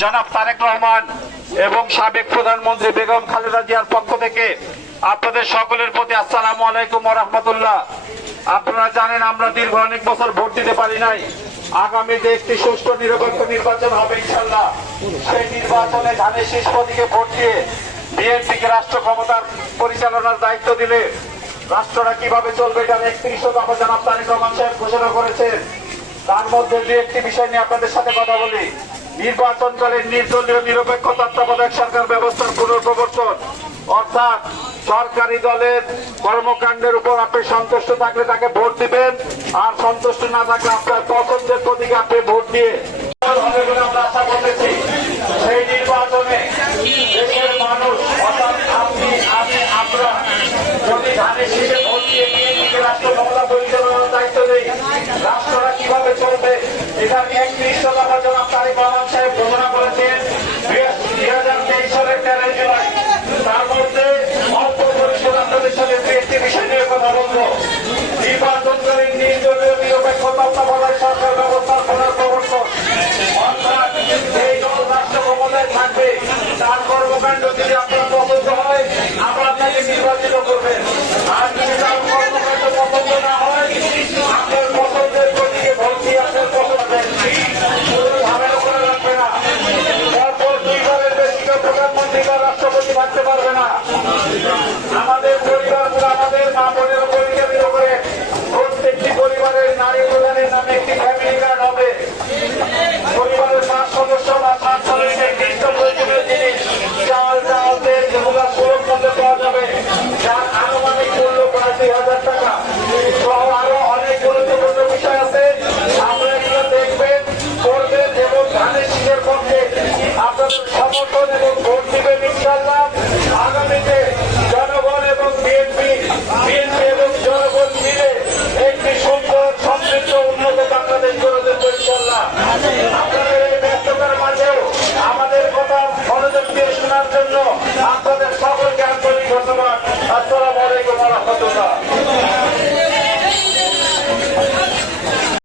জনাব তারেক রহমান এবং সাবেক প্রধানমন্ত্রী বেগম খালেদা জিয়ার পক্ষ থেকে আপনাদের সকলের প্রতি আসসালামু আলাইকুম রহমতুল্লাহ। আপনারা জানেন আমরা দীর্ঘ অনেক বছর ভোট দিতে পারি নাই। আগামীতে একটি সুষ্ঠু নিরপেক্ষ নির্বাচন হবে ইনশাল্লাহ সেই নির্বাচনে ধানের শেষ প্রতীকে ভোট দিয়ে বিএনপিকে রাষ্ট্র ক্ষমতার পরিচালনার দায়িত্ব দিলে রাষ্ট্রটা কীভাবে চলবে এটার একত্রিশ দফা জনাব তারেক রহমান সাহেব ঘোষণা করেছেন। তার মধ্যে দু একটি বিষয় নিয়ে আপনাদের সাথে কথা বলি। নির্বাচনকালে নির্দলীয় নিরপেক্ষ তত্ত্বাবধায়ক সরকার ব্যবস্থার পুনঃপ্রবর্তন অর্থাৎ সরকারি দলের কর্মকাণ্ডের উপর আপনি সন্তুষ্ট থাকলে তাকে ভোট দিবেন, আর সন্তুষ্ট না থাকলে আপনার পছন্দের প্রতীকে আপনি ভোট দিয়ে সেই নির্বাচনে দেশের মানুষ, অর্থাৎ আমি, আমরা যদি ধানের ভোট দিয়ে বিএনপিকে রাষ্ট্র ক্ষমতা পরিচালনার দায়িত্ব কীভাবে চলবে, এটার একত্রিশ দফা জনাব তারেক রহমান সাহেব ঘোষণা করেছেন দুই হাজার তেইশ সালের তেরোই জুলাই তার মধ্যে অল্প পরিষদ আপনাদের সাথে দু একটি বিষয় নিয়ে কথা বলব। নির্বাচনকালীন নির্দলীয় নিরপেক্ষ তত্ত্বাবধায়ক সরকার ব্যবস্থার প্রবর্তন। অর্থাৎ এই দল রাষ্ট্র ক্ষমতায় থাকবে। তার কর্মকাণ্ড যদি আপনার আগামীতে জনগণ এবং জনগণ মিলে একটি সুন্দর, সমৃদ্ধ, উন্নত বাংলাদেশ গড়ে তুলব ইনশাল্লাহ এই ব্যস্ততার মাঝেও আমাদের কথা মনোযোগ দিয়ে শোনার জন্য আপনাদের সকলকে আন্তরিক ধন্যবাদ। আসসালামু আলাইকুম রহমতুল্লাহ।